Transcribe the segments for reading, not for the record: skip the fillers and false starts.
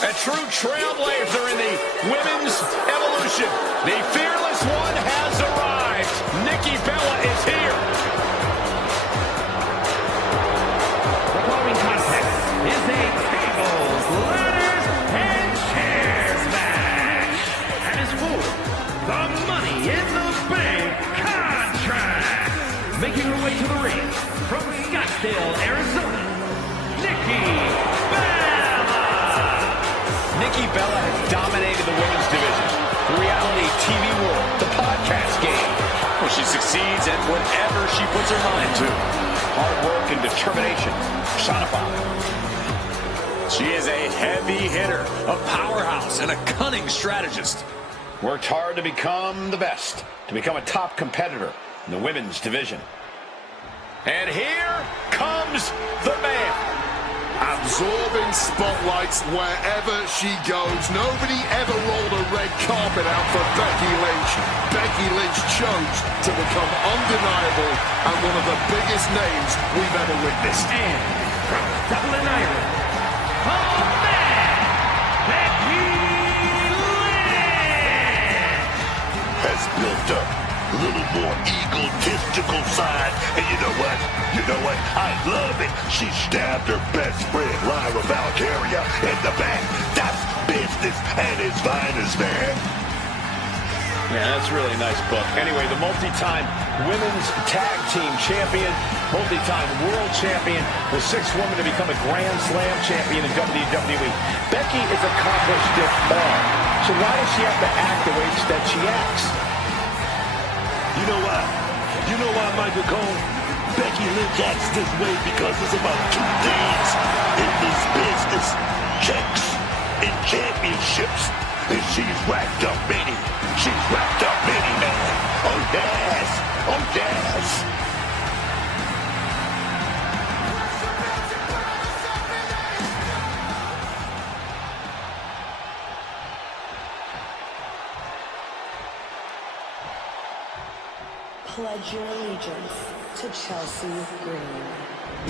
A true trailblazer in the women's evolution. The fearless one has arrived. Nikki Bella is here. The following contest is a tables, ladders, and chairs match. And is for the Money in the Bank contract. Making her way to the ring from Scottsdale, Arizona, Nikki Bella. Nikki Bella has dominated the women's division, the reality TV world, the podcast game, where she succeeds at whatever she puts her mind to. Hard work and determination personified. She is a heavy hitter, a powerhouse, and a cunning strategist. Worked hard to become the best, to become a top competitor in the women's division. And here comes the man. Absorbing spotlights wherever she goes. Nobody ever rolled a red carpet out for Becky Lynch. Becky Lynch chose to become undeniable and one of the biggest names we've ever witnessed. And from Dublin, Ireland, oh man, Becky Lynch has built up a little more egotistical side. And you know what? You know what? I love it. She stabbed her best friend, Lyra Valkyria, in the back. That's business at its finest, man. Yeah, that's a really nice book. Anyway, the multi-time women's tag team champion, multi-time world champion, the sixth woman to become a Grand Slam champion in WWE. Becky is accomplished it all. So why does she have to act the way that she acts? You know why? You know why, Michael Cole? Becky Lynch acts this way because it's about two things in this business: checks and championships. And she's racked up many. She's racked up many, man. Oh, yes. Oh, yes. Pledge your allegiance to Chelsea Green.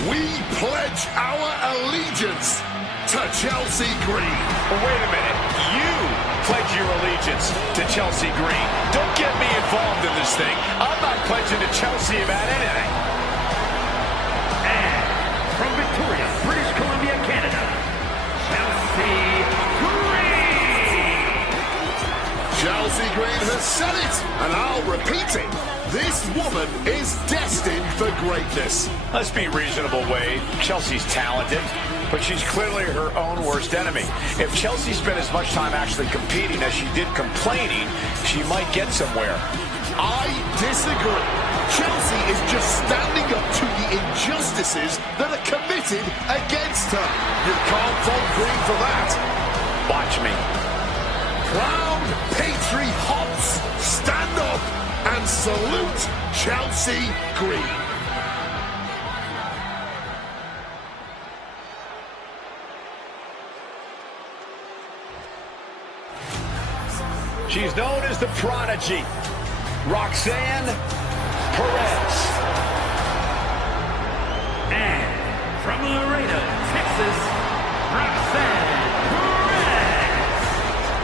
We pledge our allegiance to Chelsea Green. But wait a minute. You pledge your allegiance to Chelsea Green. Don't get me involved in this thing. I'm not pledging to Chelsea about anything. and from Victoria, British Columbia, Canada, Chelsea Green. Chelsea Green has said it, and I'll repeat it. This woman is destined for greatness. Let's be reasonable, Wade. Chelsea's talented, but she's clearly her own worst enemy. If Chelsea spent as much time actually competing as she did complaining, she might get somewhere. I disagree. Chelsea is just standing up to the injustices that are committed against her. You can't fault Green for that. Watch me. Proud patriots, stand up and salute Chelsea Green. She's known as the Prodigy, Roxanne Perez. And from Laredo, Texas, Roxanne Perez.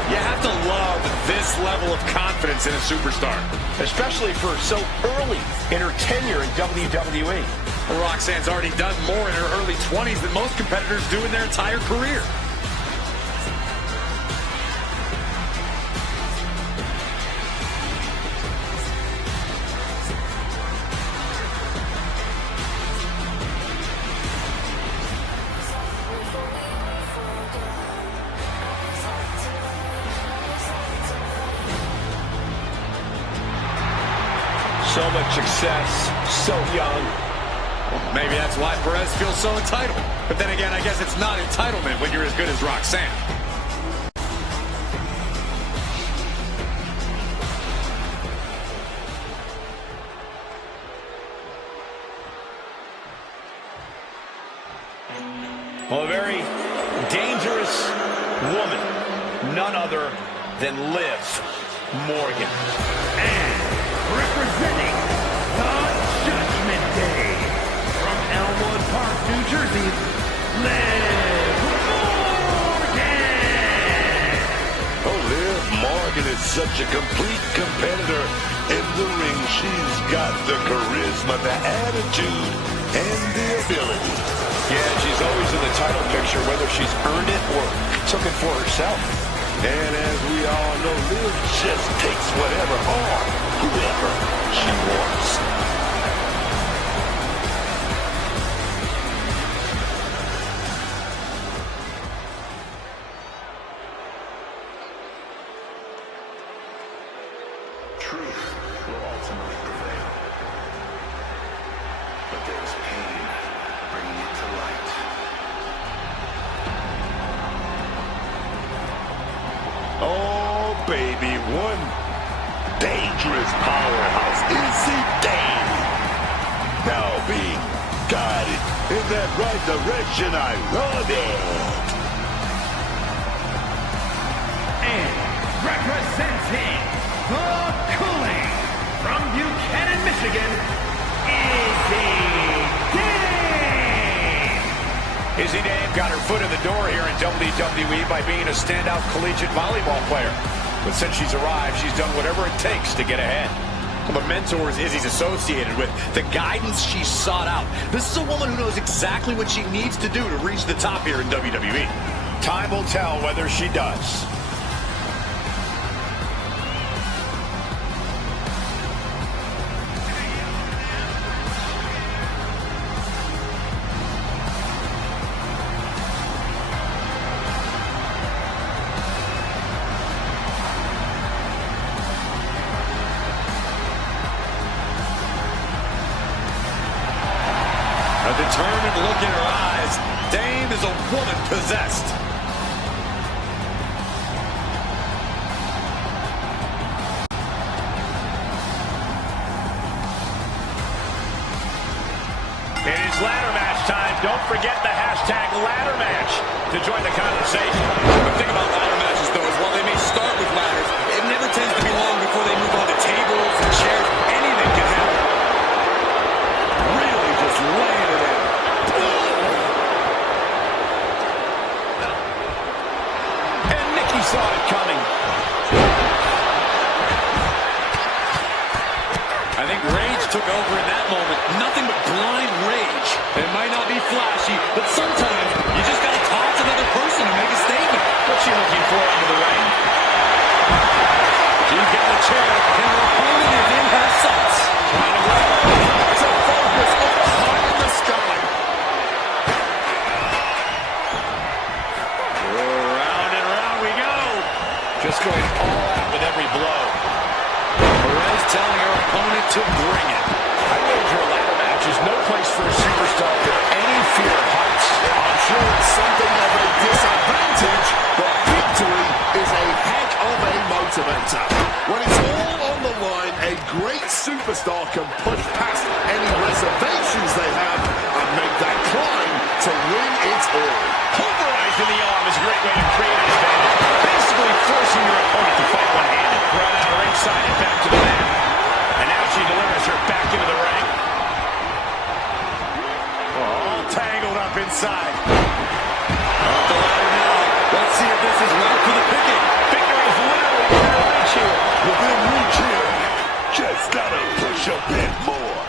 You have to love this level of confidence in a superstar, especially for so early in her tenure in WWE. Well, Roxanne's already done more in her early 20s than most competitors do in their entire career. So much success, so young. Maybe that's why Perez feels so entitled. But then again, I guess it's not entitlement when you're as good as Roxanne. Well, a very dangerous woman, none other than Liv Morgan. And representing the Judgment Day from Elmwood Park, New Jersey, Liv is such a complete competitor in the ring. She's got the charisma, the attitude, and the ability. Yeah, she's always in the title picture, whether she's earned it or took it for herself. And as we all know, Liv just takes whatever on whoever she wants. Truth will ultimately prevail. But there's pain bringing it to light. Oh, baby, one dangerous powerhouse. Izzy Dane. Now being guided in that right direction. I love it. And representing the Cooling from Buchanan, Michigan, Izzy Dane. Izzy Dane got her foot in the door here in WWE by being a standout collegiate volleyball player. But since she's arrived, she's done whatever it takes to get ahead. The mentors Izzy's associated with, the guidance she's sought out. This is a woman who knows exactly what she needs to do to reach the top here in WWE. Time will tell whether she does. A determined look in her eyes. Dame is a woman possessed. It is ladder match time. Don't forget the hashtag ladder match to join the conversation. The thing about ladder matches, though, is while they may start with ladders, it never tends to be long before they move on to tables and chairs. Anything can happen. Really just laying it in. And Nikki saw it coming. I think rage took over in that moment. Nothing but blind rage. It might not be flashy, but sometimes you just got to toss another person to make a statement. What's she looking for under the ring? She's got a chair, and her opponent is in her sights. Trying to win. To focus up high in the sky. Round and round we go. Just going all out with every blow. Perez telling her opponent to bring it. I wager a ladder match is no place for a superstar with any fear of heights. I'm sure it's something of a disadvantage, but victory is a heck of a motivator. When it's all on the line, a great superstar can push past any reservations they have and make that climb to win it all. Pulverizing the arm is a great way to create an advantage. Basically forcing your opponent to fight one-handed. Right out of ringside and back to the mat. And now she delivers her back into the ring. All tangled up inside. Up the ladder now. Let's see if this is right for the picking. Victory is literally within reach here. Within reach here. Just gotta push a bit more.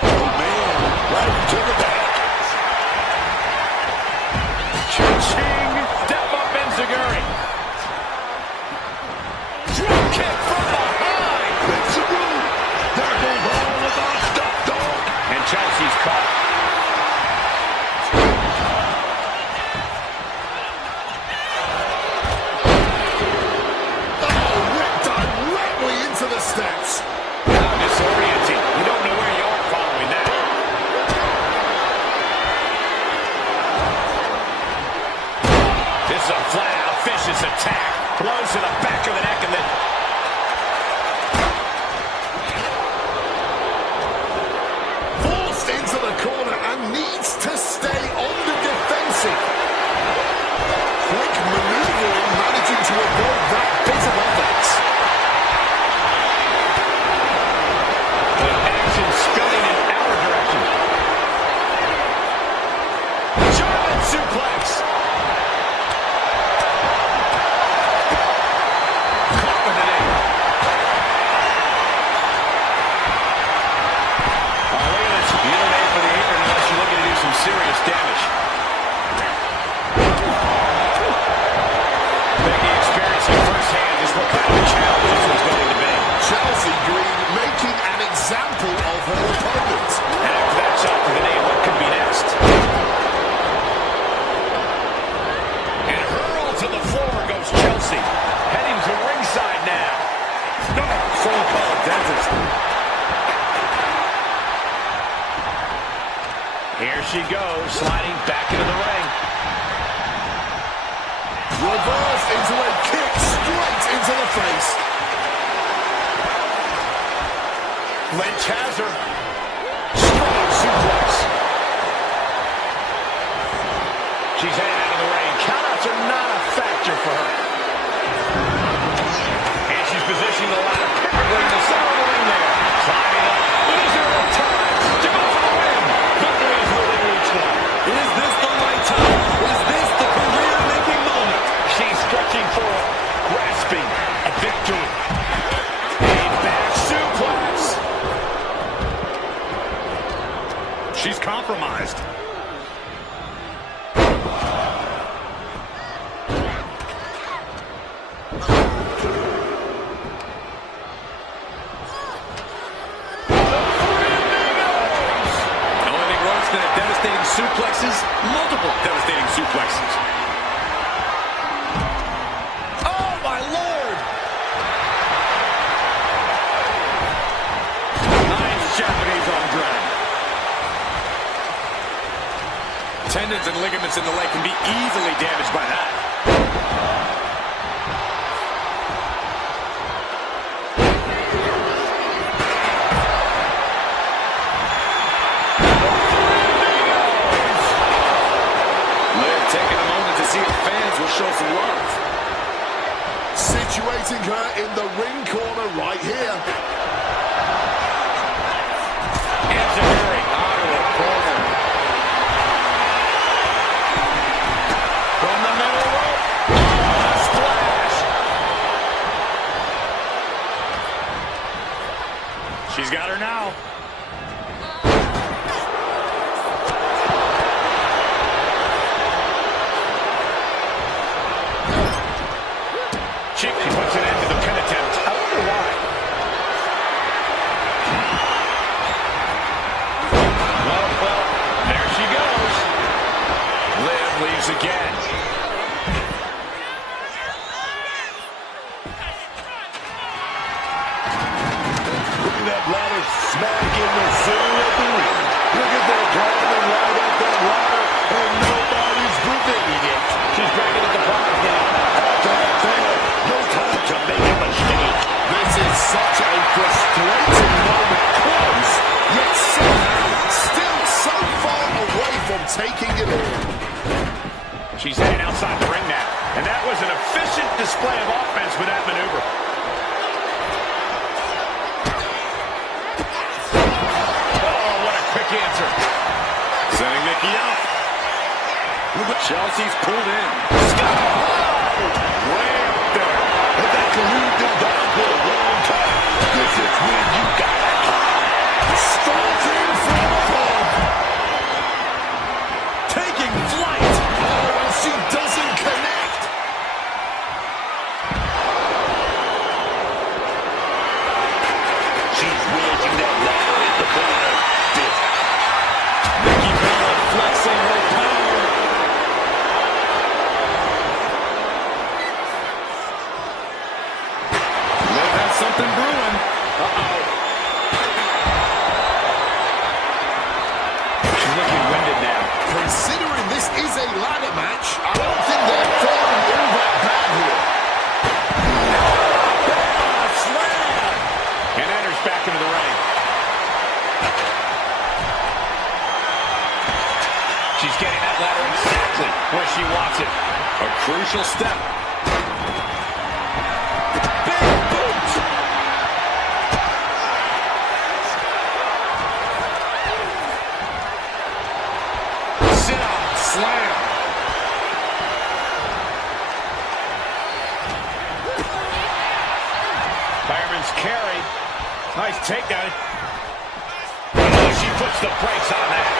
Oh man, right to the back. Cha-ching! Step up Enziguri. Drop kick from behind. That's the move. There goes all of our stuff, dog. And Chelsea's caught. Oh, whipped directly into the steps. How disorienting. You don't know where you are following that. This is a flat-out vicious attack. Blows to the back of the neck and then... Forced into the corner and needs to stay on the defensive. Quick maneuvering, managing to avoid that bit of offense. The action she goes, sliding back into the ring. Reverse into a kick straight into the face. Lynch has her. Strong suplex. She's headed out of the ring. Countouts are not a factor for her. And she's positioning the ladder perfectly in the center of the ring there. Climbing up. Is there a time to go for the win? Victory is within reach now. Is this the right time? Is this the career-making moment? She's stretching for it. Grasping a victory. A back suplex. She's compromised. Devastating suplexes, multiple devastating suplexes. Oh, my Lord! Nice Japanese arm drag. Tendons and ligaments in the leg can be easily damaged by that. Show some love. Situating her in the ring corner right here. Enziguri out of the corner. From the middle rope. Oh, splash. She's got her now. She puts an end to the pin attempt. I wonder why. Well, there she goes. Liv leaves again. Look at that ladder smack in the center of the ring. Look at that climbing right up that ladder, and nobody's preventing it. She's dragging at the prize now. After that fail, no time to make a mistake. This is such a frustrating moment. Close, yet somehow still so far away from taking it all. She's heading outside the ring now. And that was an efficient display of offense with that maneuver. Oh, what a quick answer. Sending Nikki out. Chelsea's pulled in. Way up there. And that can lead them down for a long time. This is when you gotta climb. Starting from above. Taking flight. Oh, and she doesn't connect. She's wedging that ladder in the corner. Nikki Bella flexing her power. Liv has something brewing. Uh-oh. She's looking winded now. Considering this is a ladder match, I don't think they're falling all that bad here. Slam! And enters back into the ring. She's getting that ladder exactly where she wants it. A crucial step. Big boot! Sit up, slam. Fireman's carry. Nice takedown. Oh, she puts the brakes on that.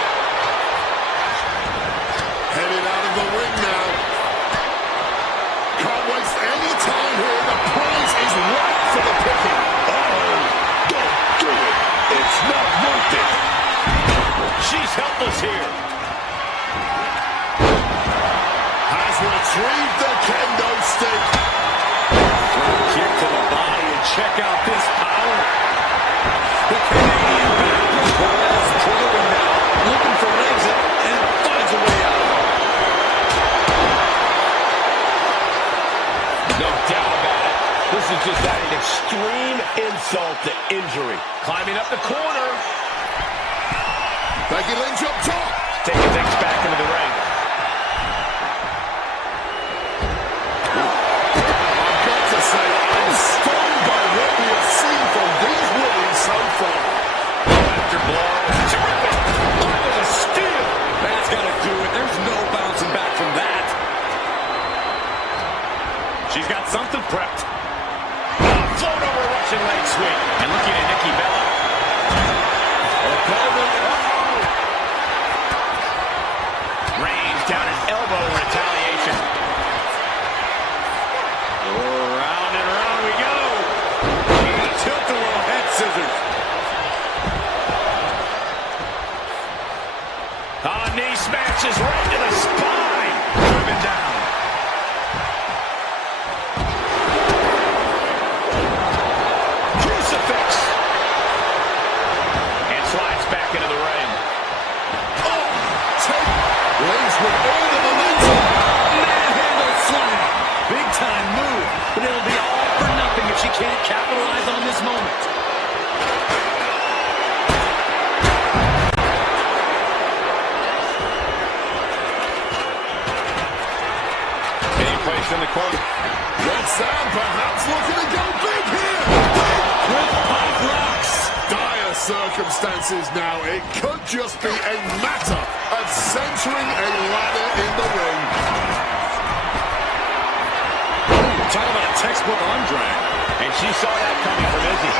Headed out of the ring now. Can't waste any time here. The prize is right for the picking. Oh, don't do it. It's not worth it. She's helpless here. Has retrieved the kendo stick. Front kick to the body and check out this power. The Canadian back is probing now, looking for an exit, This is just adding extreme insult to injury. Climbing up the corner. Becky Lynch up top. Taking things back into the ring. I've got to say, I'm stunned by what we have seen from these women so far. Blow after blow. Terrific. Under the steel. That's got to do it. There's no bouncing back from that. She's got something prepped. Float over Russian leg sweep. And looking at Nikki Bella. Reigns down an elbow in retaliation. Round and round we go. Tilt-a-whirl head scissors. Knee smashes right to the spine. Driven down. Crucifix. And slides back into the ring. Lynch with all the momentum. Manhandle slam. Big time move. But it'll be all for nothing if she can't capitalize on this moment. Placed in the corner. Roxanne perhaps looking to go big here. With pop rocks. Dire circumstances now. It could just be a matter of centering a ladder in the ring. Talk about a textbook arm drag. And she saw that coming from Izzy.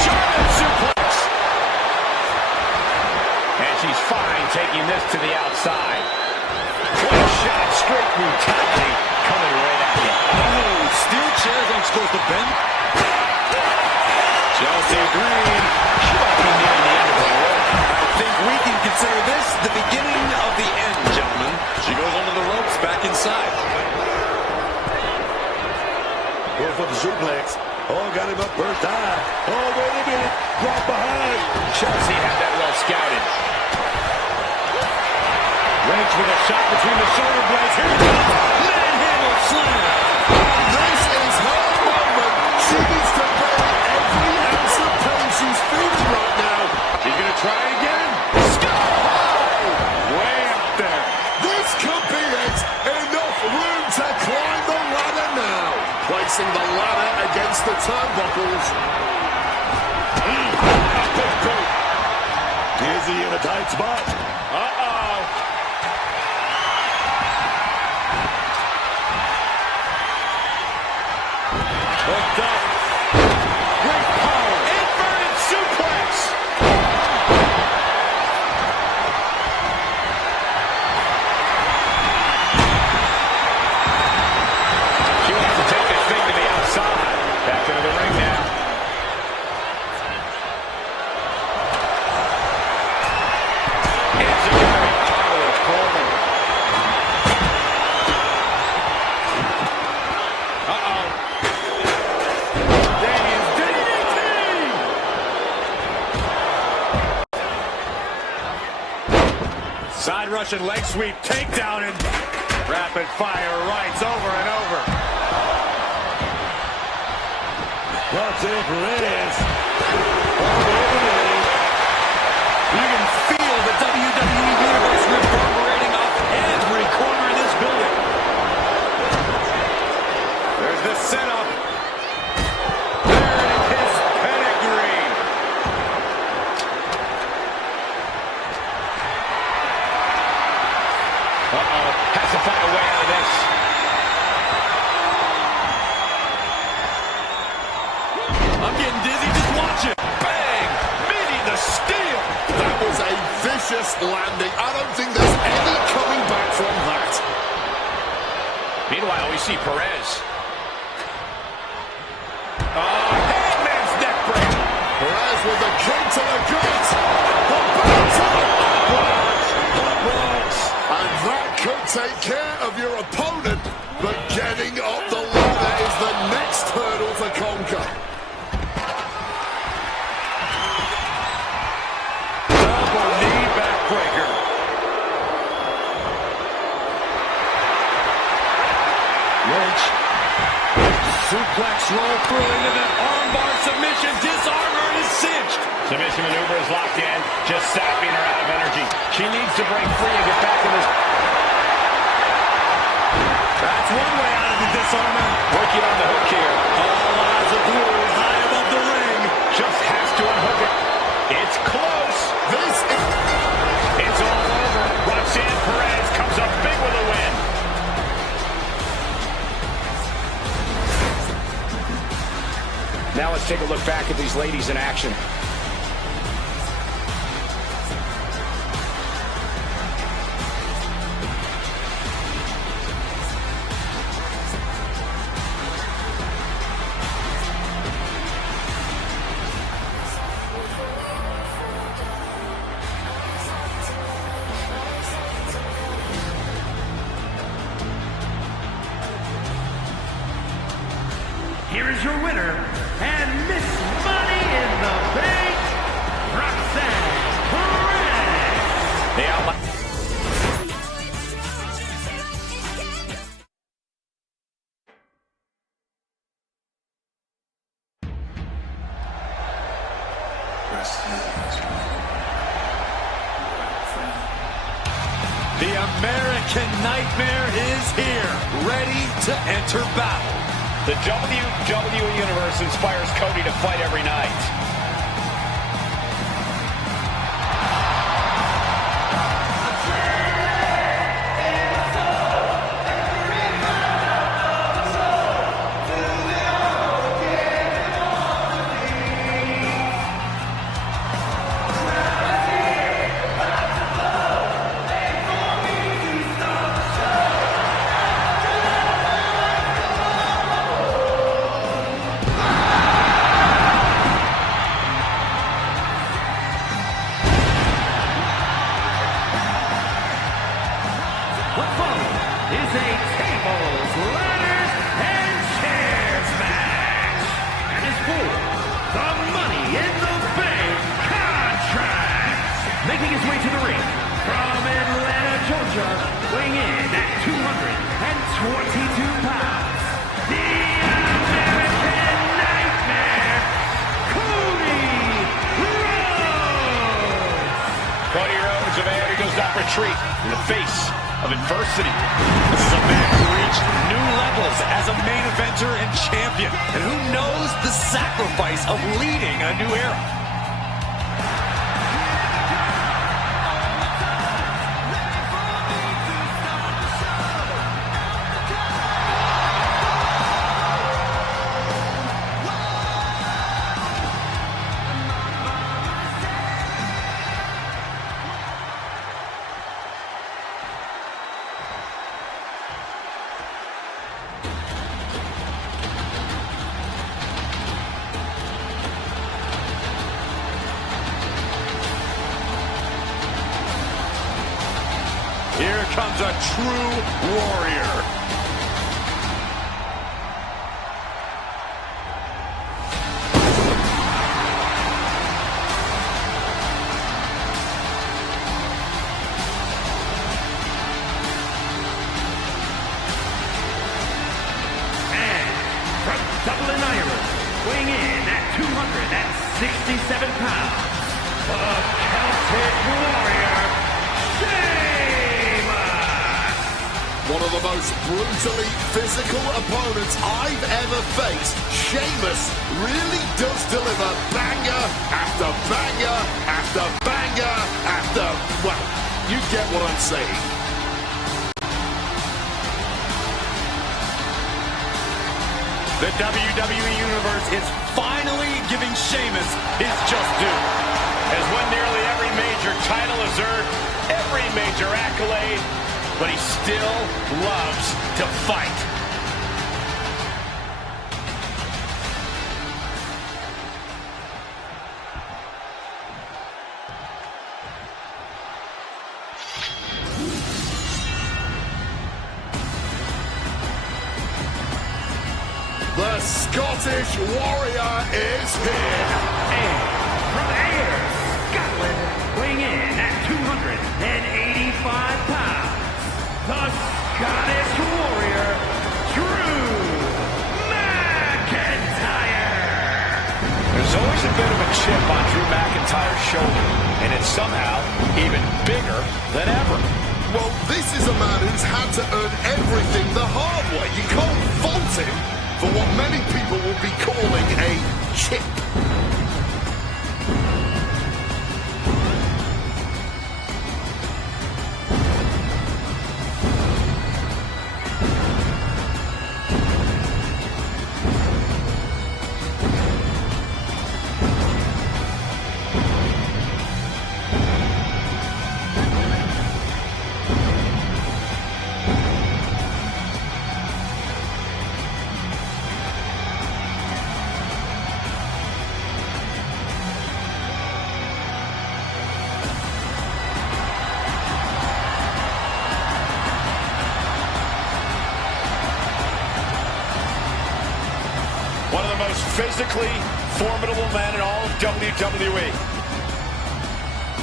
German suplex. And she's fine taking this to the outside. What a shot, straight brutality coming right at you. Oh, steel chairs aren't supposed to bend. Chelsea Green. She might be nearing the end of the road. I think we can consider this the beginning of the end, gentlemen. She goes under the ropes back inside. Going for the suplex. Oh, got him up first time. Oh, wait a minute. Drop behind. Chelsea had that well scouted. Reigns with a shot between the shoulder blades. Here it comes. Manhandle slam. This is her moment. She needs to bury every ounce of pain she's feeling right now. She's going to try it again. Way up there. This could be it. Enough room to climb the ladder now. Placing the ladder against the turnbuckles. Big boot. Is he in a tight spot? Uh-oh. Hooked up. Great power. Inverted suplex. She wants to take this thing to the outside. Back into the ring now. Side Russian leg sweep, takedown, and rapid fire rights over and over. Roxanne Perez. You can feel the WWE Universe reverberating off every corner in this building. There's the setup. There is his pedigree. Has to find a way out of this. I'm getting dizzy just watching. Bang! Meeting the steel. That was a vicious landing. I don't think there's any coming back from that. Meanwhile, we see Perez. Hangman's neck breaker. Perez with the kick to the gut. The battle. And that could take care of your opponent, but getting up the ladder is the next hurdle to conquer. Double knee backbreaker. Lynch. Suplex roll through into the armbar submission. Disarmer is cinched. Submission maneuver is locked in, just sapping her out of energy. She needs to break free and get back in this. That's one way out of the disarmer. Working on the hook here. All eyes are glued high above the ring. Just has to unhook it. It's close. It's all over. Roxanne Perez comes up big with a win. Now let's take a look back at these ladies in action. Here is your winner, and Miss Money in the Bank, Roxanne Perez. The outline. The American Nightmare is here, ready to enter battle. The WWE Universe inspires Cody to fight every night. What follows is a tables, ladders, and chairs match. And is for the Money in the Bank contract. Making his way to the ring from Atlanta, Georgia, weighing in at 222 pounds. The American Nightmare, Cody Rhodes. Cody Rhodes, a man who does not retreat in the face of adversity. This is a man who reached new levels as a main eventer and champion, and who knows the sacrifice of leading a new era. Here comes a true warrior. And from Dublin, Ireland, weighing in at 267 pounds, the Celtic Warrior, One of the most brutally physical opponents I've ever faced. Sheamus really does deliver banger after banger after banger after... Well, you get what I'm saying. The WWE Universe is finally giving Sheamus his just due. Has won nearly every major title, has earned every major accolade, but he still loves to fight. The Scottish Warrior is here. And from Ayr, Scotland, weighing in at 285 pounds, the Scottish Warrior, Drew chip on Drew McIntyre's shoulder, and it's somehow even bigger than ever. Well, this is a man who's had to earn everything the hard way. You can't fault him for what many people will be calling a chip. One of the most physically formidable men in all of WWE.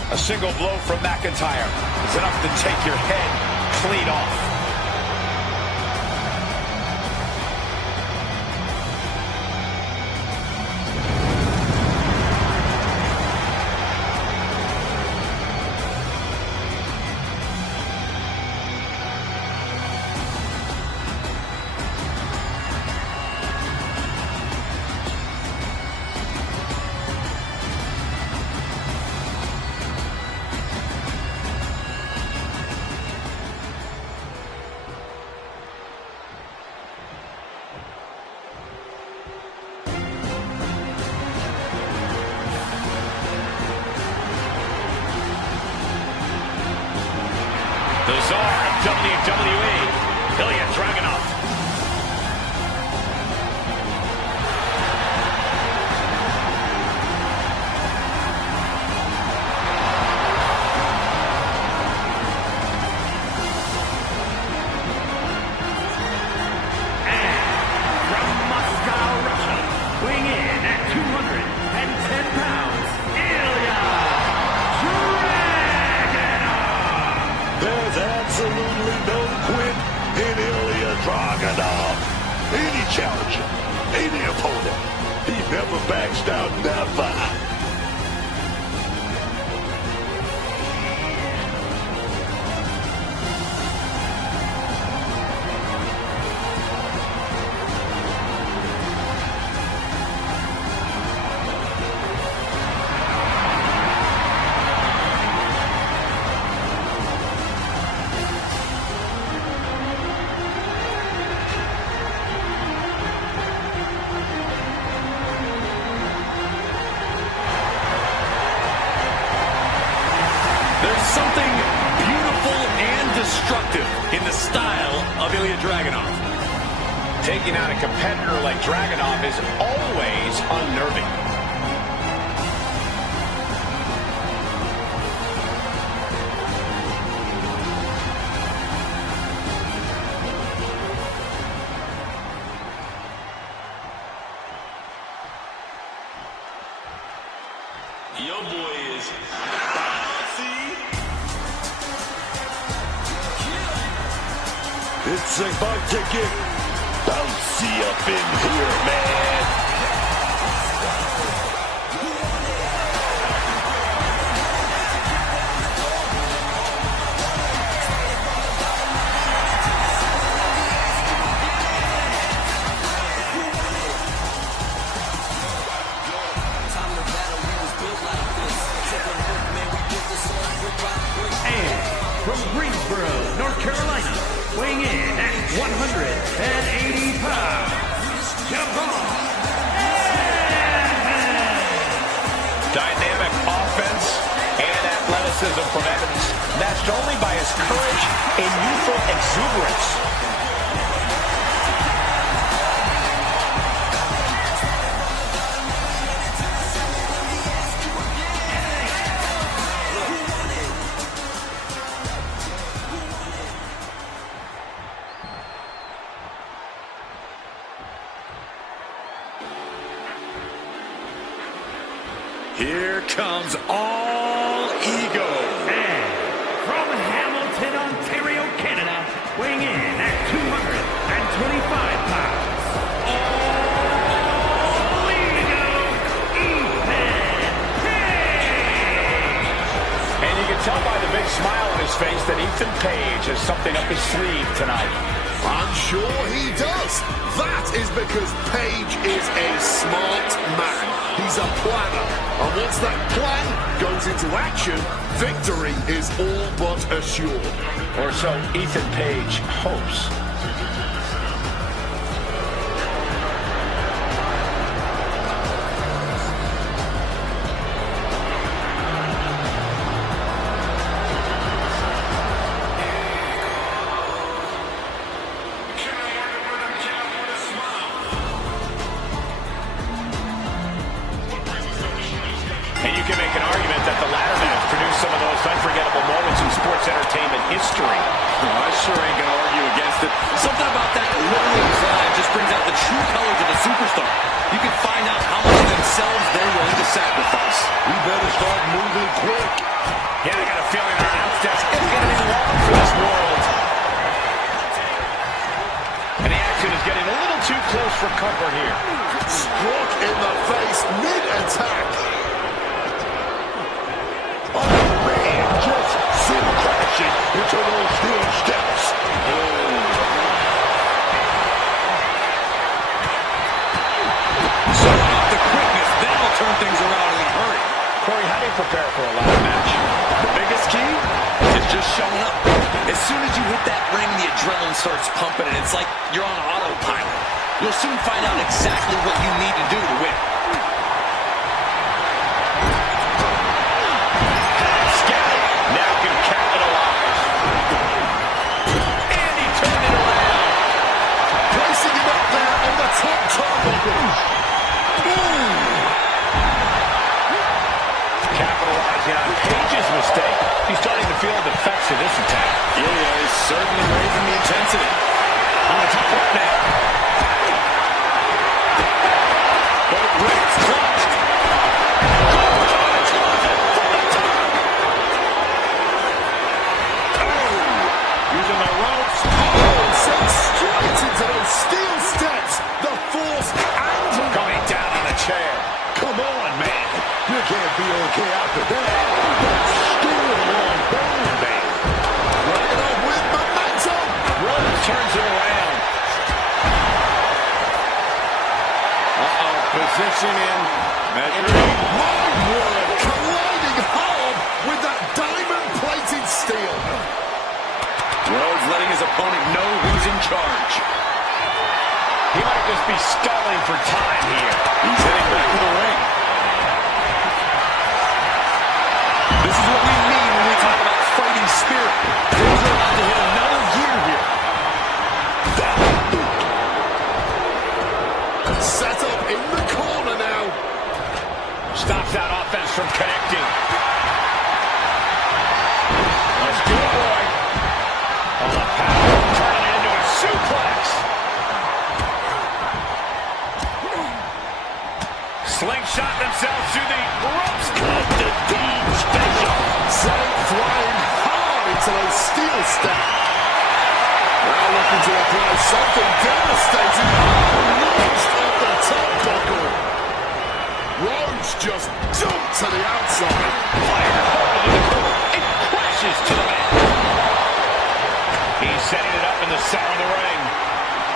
A single blow from McIntyre is enough to take your head clean off. The czar of WWE, Ilya Dragunov. And from Moscow, Russia, weighing in at 210 pounds, Ilya Dragunov. There's absolutely no quit in Ilya Dragunov. Any challenger, any opponent, he never backs down, never. There's something beautiful and destructive in the style of Ilya Dragunov. Taking out a competitor like Dragunov is always unnerving. Your boy is bouncy. It's about to get bouncy up in here, man. And from Greensboro, North Carolina, weighing in at 180 pounds, Jabbar. Dynamic offense and athleticism from Evans, matched only by his courage and youthful exuberance. Here comes all ego. And from Hamilton, Ontario, Canada, weighing in at 225 pounds, all ego, Ethan. up his sleeve tonight. I'm sure he does. That is because Page is a smart man. He's a planner. And once that plan goes into action, victory is all but assured. Or so Ethan Page hopes. And you can make an argument that the ladder match produced some of those unforgettable moments in sports entertainment history. Oh, I sure ain't gonna argue against it. Something about that literal climb just brings out the true colors of a superstar. You can find out how much of themselves they're willing to sacrifice. We better start moving quick. Yeah, I got a feeling our announce desk is going to be long for this world. And the action is getting a little too close for comfort here. Struck in the face mid-attack. Just sit crashing into those steel steps. Showing off the quickness, that'll turn things around in a hurry. Corey, how do you prepare for a ladder match? The biggest key is just showing up. As soon as you hit that ring, the adrenaline starts pumping, and it's like you're on autopilot. You'll soon find out exactly what you need to do to win. Now can capitalize. And he turned it around. Placing him up there on the top turnbuckle. Capitalizing on Page's mistake. He's starting to feel the effects of this attack. Yeah, he's certainly raising the intensity. On the top rope now. Both wrists clutched. Using the ropes. Sent straight into those steel steps. The force and Coming down on the chair. Come on, man. You can't be okay after that. That's steel on bone, baby. right up with momentum. Rhodes turns it around. Position in. Measuring. My word, colliding hard with that diamond-plated steel. Rhodes letting his opponent know who's in charge. He might just be stalling for time here. He's heading back to the ring. This is what we mean when we talk about fighting spirit. Things are about to hit another gear here. Set up in the corner now. Stops that offense from connecting. Let's do it, boy. On the power, turning it into a suplex. Slingshot themselves through the ropes. Cut the Dean special. Zayn flying hard into those steel steps. Now looking to apply something devastating. Launched off the top buckle. Rhodes just jumped to the outside. Fire hard into the corner. It crashes to the mat. He's setting it up in the center of the ring.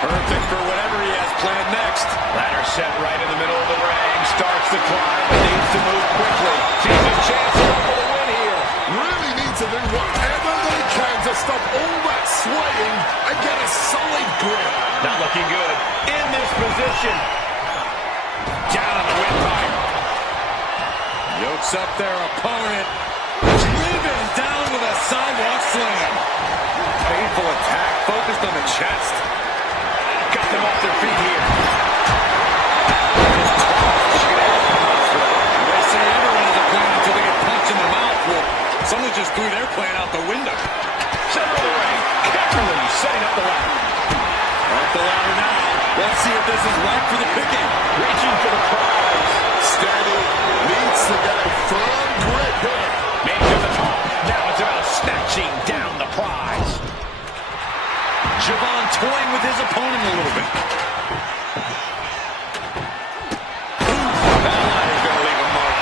Perfect for whatever he has planned next. Ladder set right in the middle of the ring. Starts the climb, but needs to move quickly. Sees his chance to go for the win here. Really need to do whatever they can to stop all that swaying and get a solid grip. Not looking good. In this position. Down on the windpipe. Yokes up their opponent. Driven down with a sidewalk slam. Painful attack focused on the chest. Got them off their feet here. They say everyone has a plan until they get punched in the mouth. Well, someone just threw their plan out the window. Center of the ring. Carefully setting up the ladder. Up the ladder now. Let's see if this is right for the picking. Reaching for the prize. Steady. Needs to get a firm grip here. Made it to the top. Now it's about snatching down the prize. Javon toying with his opponent a little bit. That ladder's going to leave a mark.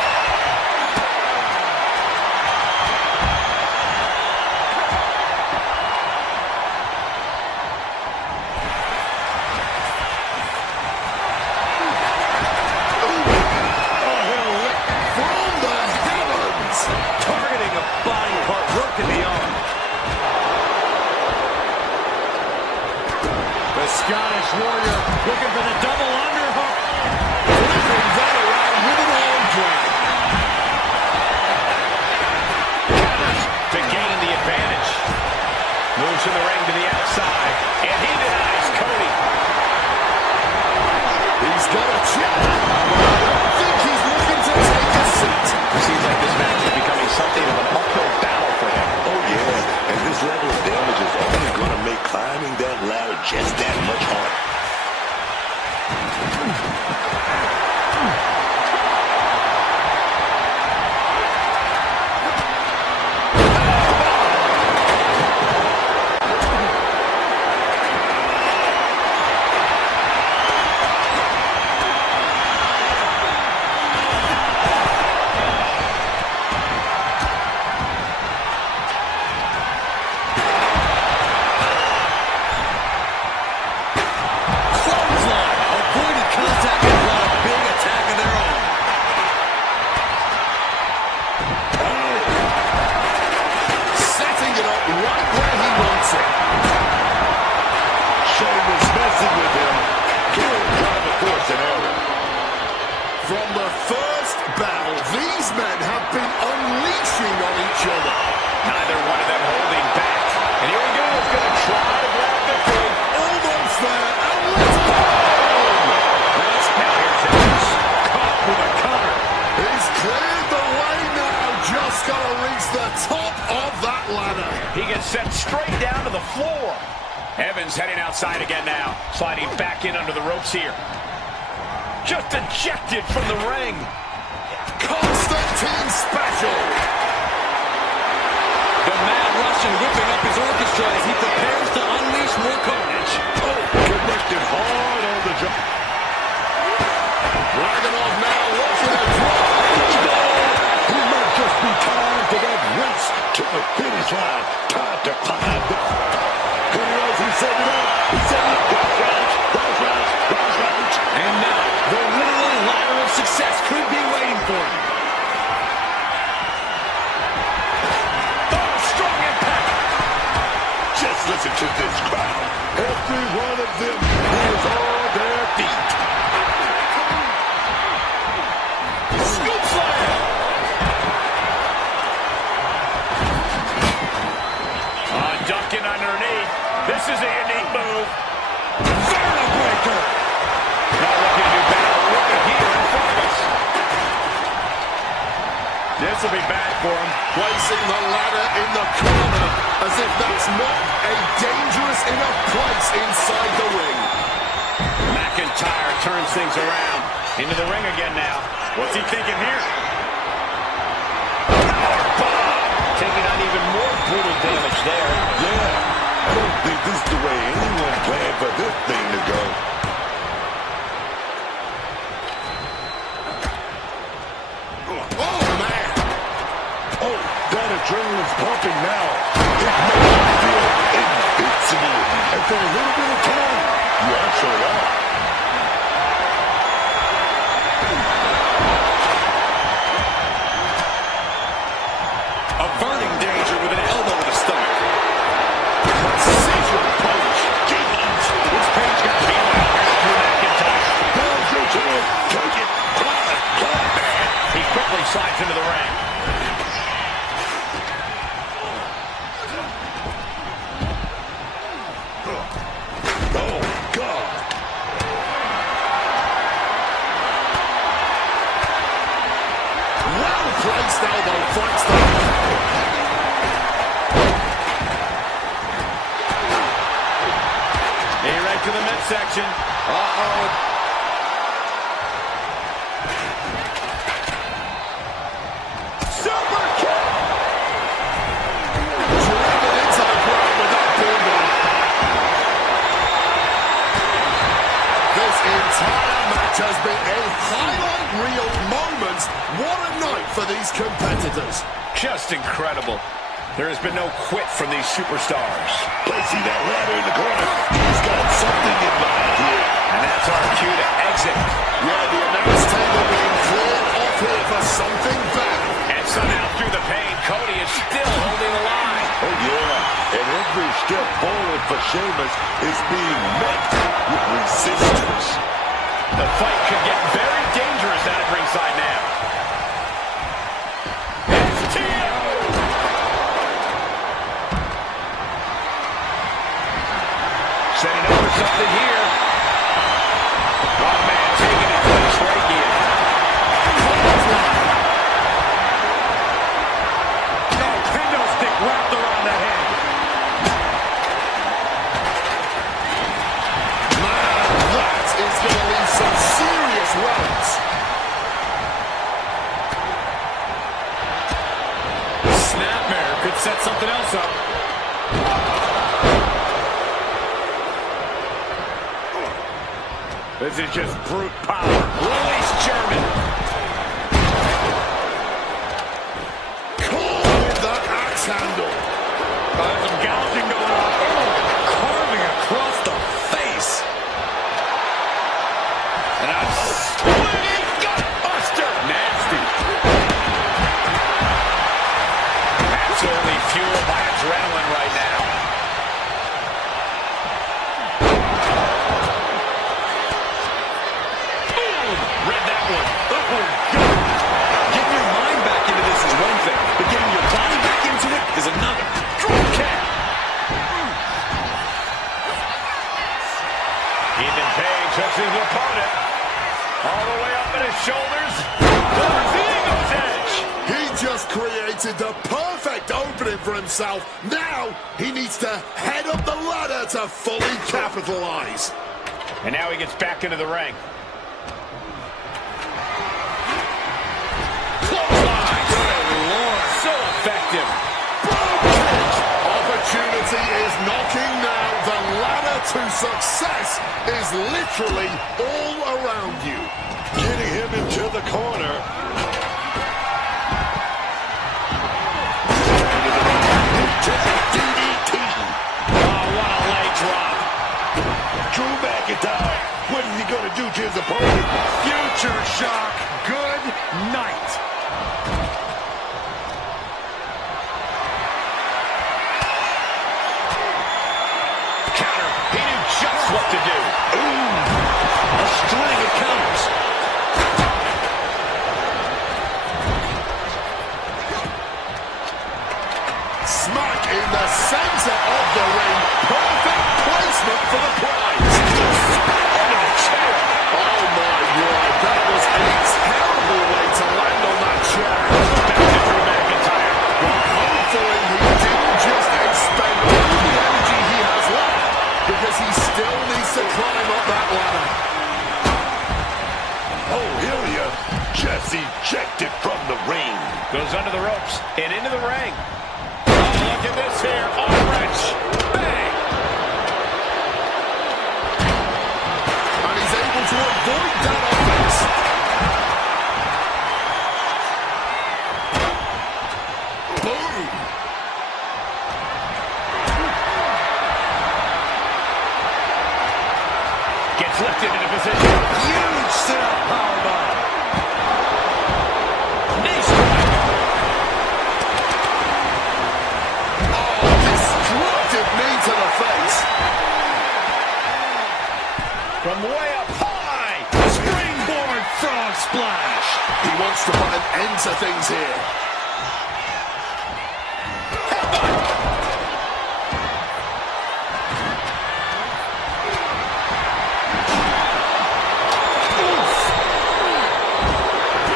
Scottish Warrior looking for the double underhook. Flipping that around with an arm drag. Counters to gain the advantage. Moves in the ring to the outside. And he denies Cody. He's got a chip. I don't think he's looking to take a seat. It seems like this match is becoming something of an uphill battle for him. Oh, yeah. And this level of damage is only going to make climbing that ladder just that much harder. From the first battle, these men have been unleashing on each other. Neither one of them holding back. And here we go. He's going to try to grab the thing. Almost there, and let's go! Now here's Evans. Caught with a counter. He's cleared the way now. Just got to reach the top of that ladder. He gets sent straight down to the floor. Evans heading outside again now. Sliding back in under the ropes here. Just ejected from the ring. Constantine special. The Mad Russian whipping up his orchestra as he prepares to unleash more carnage. Oh, connected hard on the jump. Dragunov now looking at drop. He might just be time for that race to the finish line. Time to climb. Cody Rhodes, he set it up. He set it up. Rounds. And now, the literal ladder of success could be waiting for him. Oh, strong impact. Just listen to this crowd. Every one of them is on their feet. Scoop slam. Ducking underneath. This is a unique move. Breaker. Now looking to do battle right here in front of us. This will be bad for him. Placing the ladder in the corner as if that's not a dangerous enough place inside the ring. McIntyre turns things around. Into the ring again now. What's he thinking here? Power bomb. Taking on even more brutal damage there. Yeah, I don't think this is the way anyone planned for this thing to go. Oh, man. Oh, that adrenaline's pumping now. It makes you feel invincible. And for a little bit of time, you actually are. Averting danger with an elbow to the stomach. Precision punch. This page got beat through McIntyre. Now's your chance. Take it. Climb, man. He quickly slides into the ring. Oh, God. Well-placed elbow fights the Right to the midsection. Uh-oh. super kick. Driven into the ground with that boom. This entire match has been a highlight reel moment. What a night for these competitors. Just incredible. There has been no quit from these superstars. Placing that ladder in the corner. He's got something in mind here. And that's our cue to exit. Yeah, the announce table being cleared off here for something bad. And somehow through the pain, Cody is still holding the line. Oh, yeah. And every step forward for Sheamus is being met set something else up. This is just brute power. Release German. Cool with the axe handle. There's some gouging going on. Oh, carving across the face. And a splitting gutbuster. Nasty. Absolutely fueled by adrenaline right now. Boom! Read that one. Oh, God. Getting your mind back into this is one thing, but getting your body back into it is another. Drop kick. Ethan Page hooks his opponent all the way up at his shoulders. Towards the Eagle's edge. He just created the perfect opening for himself. Now he needs to head up the ladder to fully capitalize. And now he gets back into the ring. Clothesline. Good Lord. So effective. Opportunity is knocking now. The ladder to success is literally all around you. Getting him into the corner. DDT. Oh, what a leg drop. Drew McIntyre. What is he going to do to his opponent? Future shock. Good night. Counter. He knew just what to do. A string of counters. Smack in the center of the ring. Perfect placement for the prize. Into the chair. Oh my word, that was a terrible way to land on that chair. Back to Drew McIntyre. Well, hopefully he didn't just expend all the energy he has left, because he still needs to climb up that ladder. Oh, Ilya just ejected from the ring. Goes under the ropes and into the ring. Oh, look at this here. Arm wrench. Bang. And he's able to avoid that offense. Boom! Gets lifted into position. Huge sit-up powerbomb. Knee strike. Destructive knee to the face. From way up high. Springboard frog splash. He wants to put an end to things here.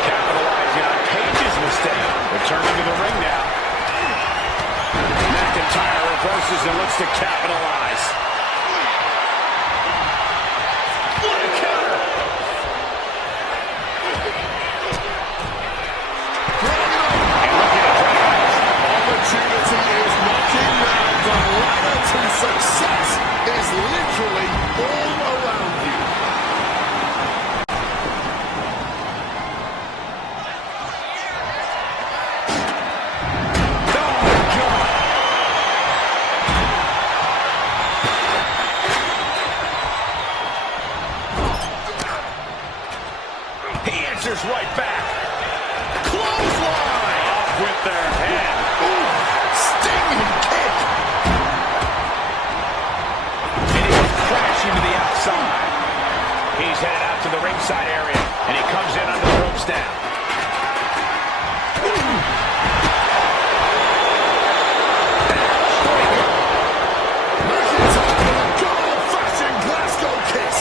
Capitalizing on Page's mistake. Returning to the ring now. McIntyre reverses and looks to capitalize. What a counter! And looking to drive. Opportunity is knocking down. The ladder to success is literally all around you. Oh my God! He answers right back. Clothesline! Off with their head. Ooh, stinging kick. And he goes crashing to the outside. He's headed out to the ringside area, and he comes in under the ropes now. McIntyre with a good old-fashioned Glasgow kiss.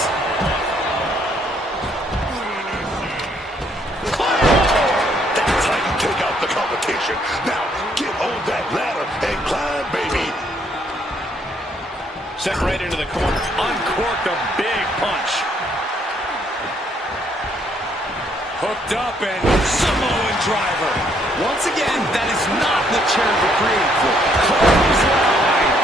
That's how you take out the competition. Now, get on that ladder and climb, baby. Sent right into the corner. Uncorked a big punch. Hooked up and Samoan driver. Once again, that is not what chairs were created for. Clothesline.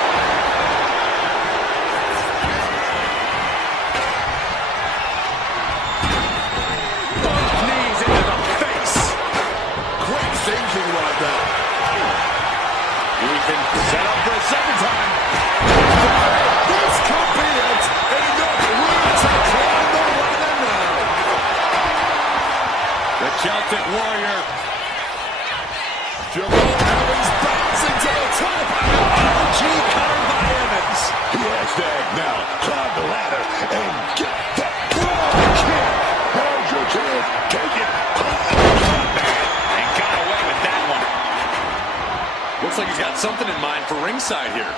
Both knees into the face. Quick thinking right there. Ethan set up for a second time. This could be it. Enough room to climb the ladder now. The Celtic Warrior. Jamal Evans bouncing to the top. OG covered by Evans. He has to act now. Climb the ladder and get that kick. Here's your chance. Take it. And got away with that one. Looks like he's got something in mind for ringside here.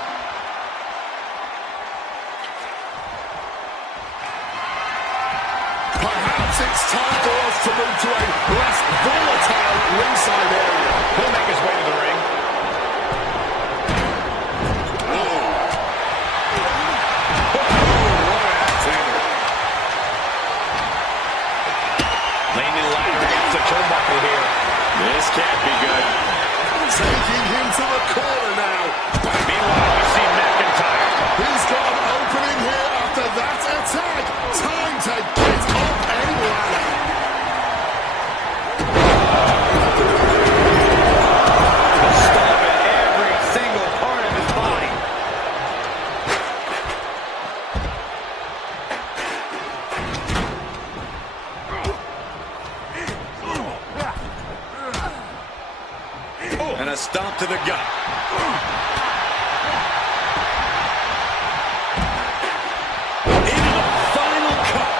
Perhaps it's time for us to move to a less volatile ringside area. He'll make his way to the ring. Laying the ladder against the turnbuckle here. This can't be good. Taking him to the corner now. Meanwhile, we see McIntyre. He's got an opening here after that attack. Time to get up a ladder. Stomping every single part of his body. And a stomp to the gut. Into the final cut.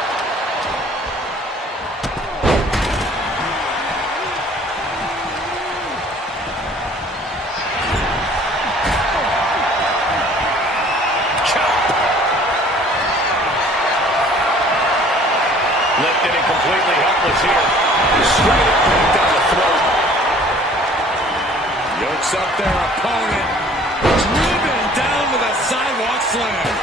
Lifted and completely helpless here. Straight up and down the throat. Yokes up their opponent. Driven down with a sidewalk slam.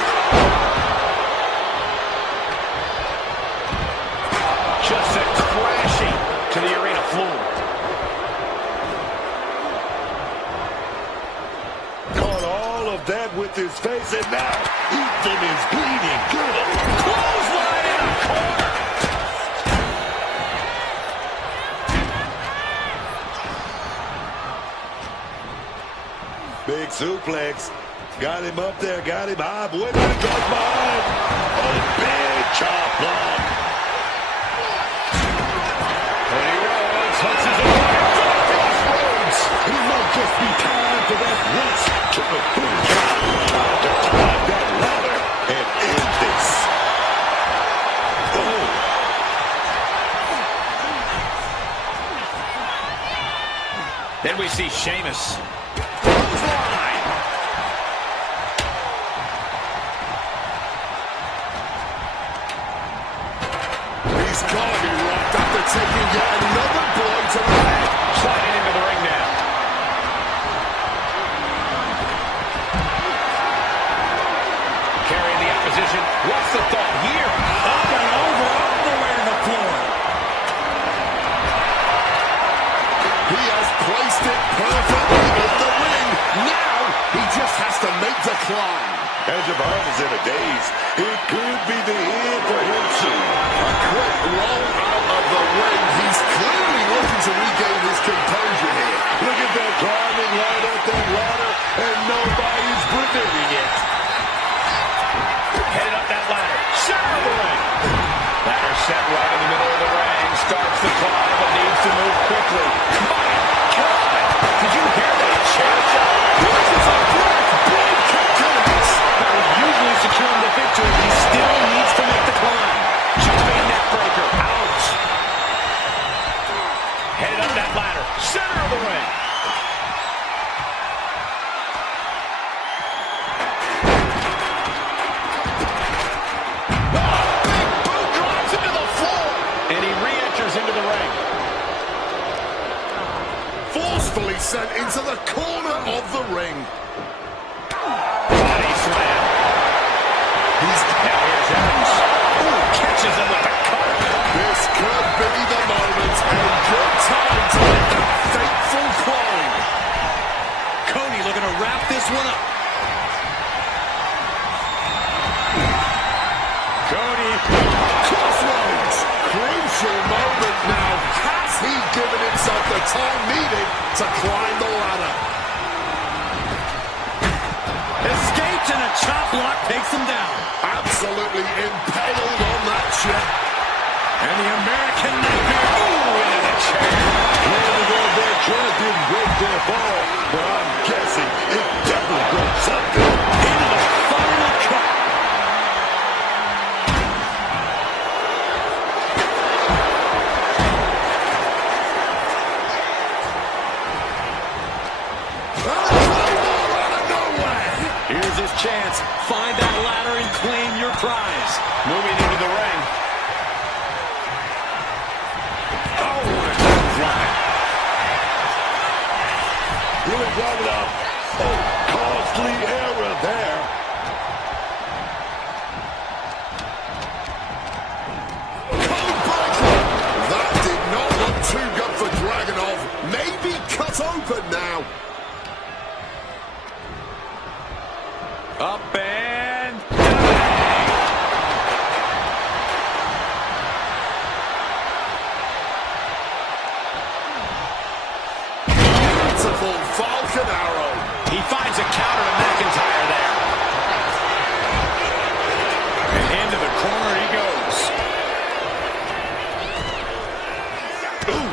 Just sent crashing to the arena floor. Caught all of that with his face, and now Ethan is bleeding. Good. Clothesline in a corner. Big suplex. Got him up there, got him high. Boy, that goes behind. Oh, big chop block. And he rolls, hooks his own crossroads. It might just be time for that race to the finish. Time to climb that ladder and end this. Oh. Then we see Sheamus. He's got to be rocked after taking yet another blow to the head. Sliding into the ring now. Carrying the opposition. What's the thought here? Up and over, all the way to the floor. He has placed it perfectly in the ring. Now he just has to make the climb. As if I was in a daze, it could be the end for him soon. A quick roll out of the ring. He's clearly looking to regain his composure here. Look at that climbing right up that ladder, and nobody's preventing it. Headed up that ladder. Center of the ring. Ladder set right in the middle of the ring. Starts to climb, but needs to move quickly. My God! Did you hear that chair shot? This is a big kick to the face. That was usually securing the victory. He still needs to make the climb. Jumping neck breaker. Ouch. Headed up that ladder. Center of the ring. Into the ring. Forcefully sent into the corner of the ring. Body slam. Now here's Evans. Ooh, catches him with the cutter. This could be the moment. Crossroads. Crucial moment now. Has he given himself the time needed to climb the ladder? Escapes and a chop block takes him down. Absolutely impaled on that chair. And the American Nightmare, ooh, into the chair. Landed on that chair, didn't break their fall, but I'm guessing it definitely broke something. Into the final cut. Out of nowhere. Here's his chance. Find that ladder and claim your prize. Moving into the ring. Oh, what a good drive. Really brought it up. Oh, costly error there. Codebreaker. That did not look too good for Dragunov. Maybe cut open now. Up and Beautiful Falcon Arrow. he finds a counter to McIntyre there. And into the corner he goes. Ooh.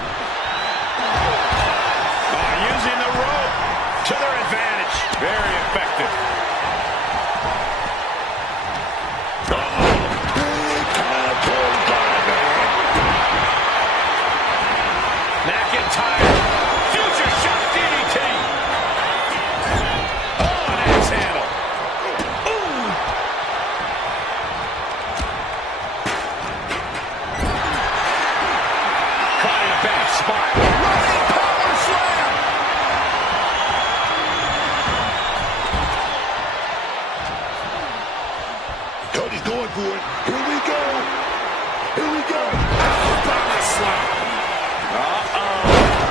Using the rope to their advantage. Very effective. McIntyre. Future shot DDT. Oh, an axe handle. Ooh. Caught in a bad spot. Running power slam. Cody's going for it. Here we go. Here we go. Alabama slam.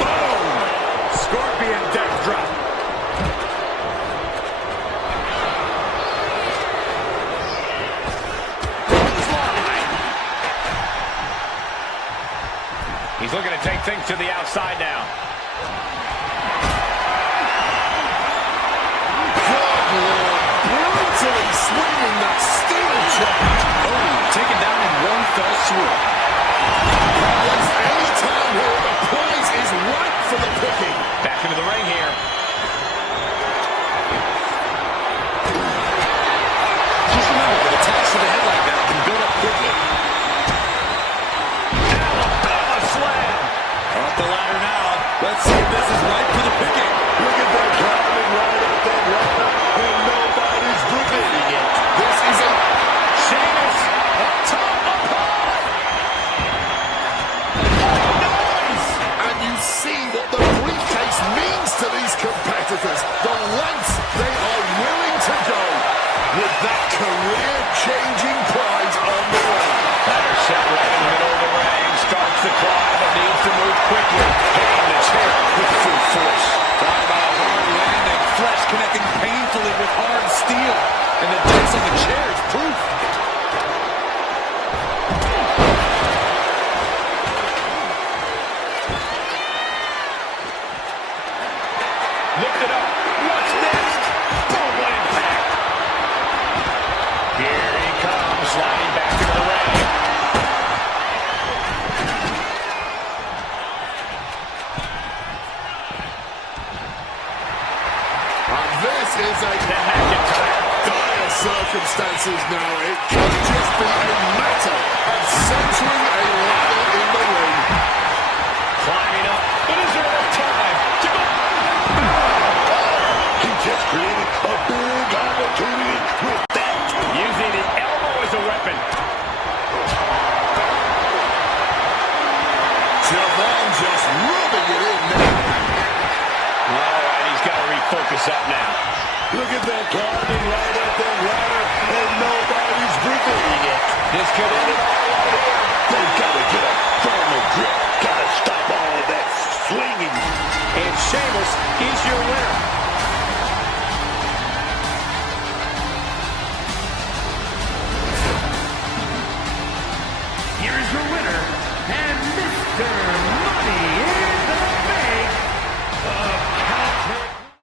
Boom. Scorpion death drop. Clothesline. He's looking to take things to the outside now. Brutally swinging that steel chop. Oh, taken down in one fell swoop. Problems anytime here. The prize is ripe for the picking. Back into the ring here. Just remember that attacks to the head like that can build up quickly. Alabama slam. Up the ladder now. Let's see if this is right for the picking. Look at that climbing right up that ladder, and nobody's preventing it. This is a Sheamus up top, up high. Nice. and you see what the briefcase means to these competitors. The lengths they are willing to go with that career-changing prize on the way. Ladder set right in the middle of the ring. Starts the climb, but needs to move quickly. Hitting the chair with full force. Talk about a hard landing. Flesh connecting painfully with hard steel. And the dents on the chair is proof. Lift it up. What's next? Boom, what impact. Here he comes, sliding back into the ring. And this is a McIntyre. dire circumstances now. It could just be a matter of centering a ladder in the ring. Climbing up, but is there enough time to go? He just created a big opportunity with that. Using the elbow as a weapon. Javon just rubbing it in now. All right, he's got to refocus up now. Look at that climbing right up that ladder, and nobody's preventing it. This could end it all right here. They gotta get a firmer grip. Gotta stop all of that swinging. And Sheamus is your winner. Eastern